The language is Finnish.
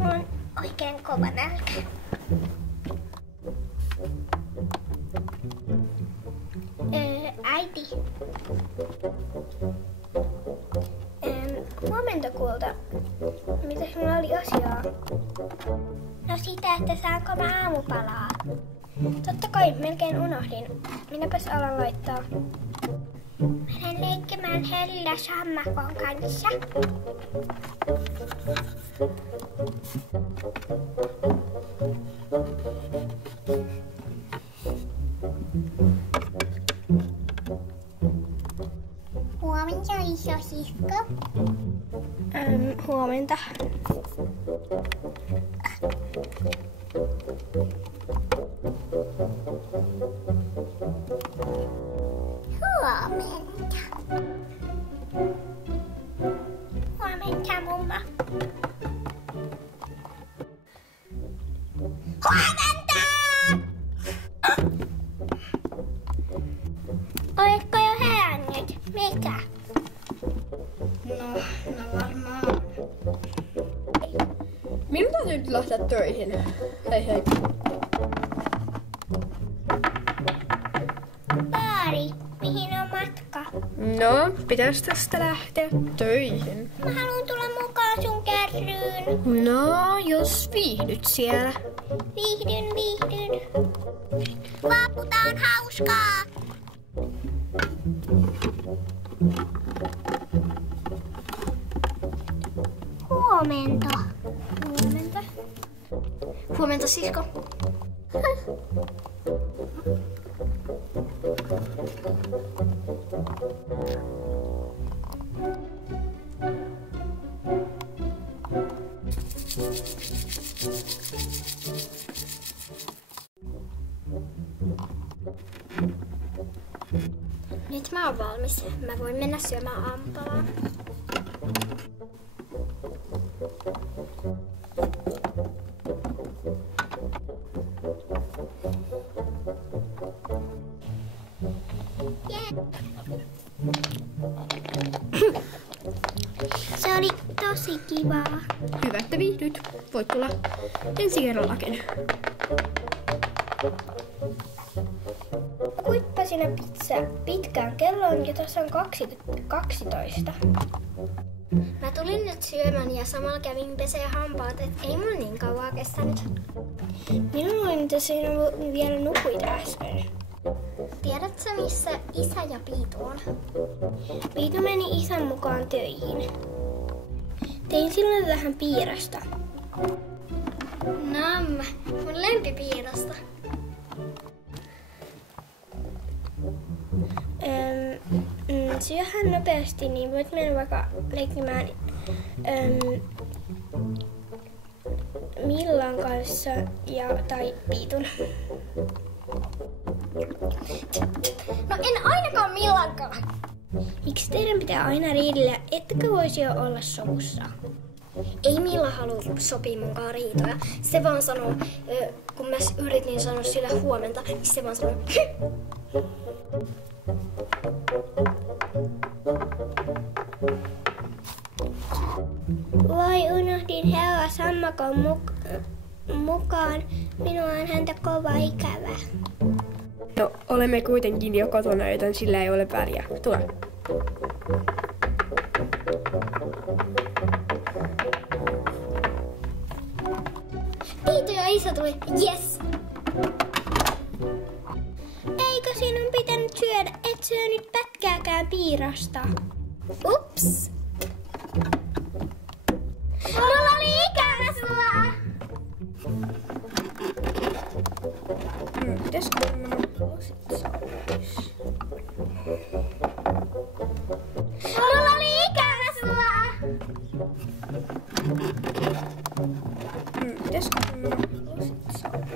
Mulla on oikein kova nälkä. Äiti. Huomenta kulta. Mitäs mulla oli asiaa? No sitä, että saanko mä aamupalaa. Totta kai, melkein unohdin. Minäpäs alan laittaa. Menen leikkimään Hella sammakon kanssa. Huomenta, isosisko. Huomenta. Huomenta. Huomenta, mumma. Huomenta! Oletko jo herännyt? Mitä? No varmaan. Minun täytyy nyt lähteä töihin. Hei hei. Paari, mihin on matka? No, pitäis tästä lähteä töihin. Mä haluan tulla mukaan sun kärryyn. No, jos viihdyt siellä. Viihdyn. Vapputa on hauskaa. Huomenta. Huomenta. Huomenta, sisko. Nyt mä oon valmis. Mä voin mennä syömään aamupalaa. Se oli tosi kivaa. Hyvä, että viihdyt. Voit tulla ensi kerrallakin. Kuitpa sinä pitkään. Kello on jo tasan 12. Mä tulin nyt syömään ja samalla kävin pesee hampaat, et ei mulla niin kauaa kestänyt. Minun luin, että siinä vielä nukuit äsken. Tiedätkö, missä isä ja Piitu on? Piitu meni isän mukaan töihin. Tein silloin vähän piirasta. Mun lempipiirasta. Syöhän nopeasti, niin voit mennä vaikka leikkimään Millan kanssa tai Piitun. No en ainakaan Millankaan. Miksi teidän pitää aina riidellä, ettekö voisi jo olla sovussa? Ei Milla halua sopia munkaan riitoja. Se vaan sanoo, kun mä yritin sanoa sille huomenta, niin se vaan sanoo Voi, unohdin Hella sammakon mukaan. Minua on häntä kova ikävä. No, olemme kuitenkin jo kotona, joten sillä ei ole väliä. Tule. Piitu ja isä tuli. Yes! Eikö sinun pitänyt syödä? Et syönyt pätkääkään piirasta. Ups! Mulla oli ikävä sua! Pitäisikö nämä lasit saada? Mulla oli ikävä sua! Pitäisikö nämä lasit saada?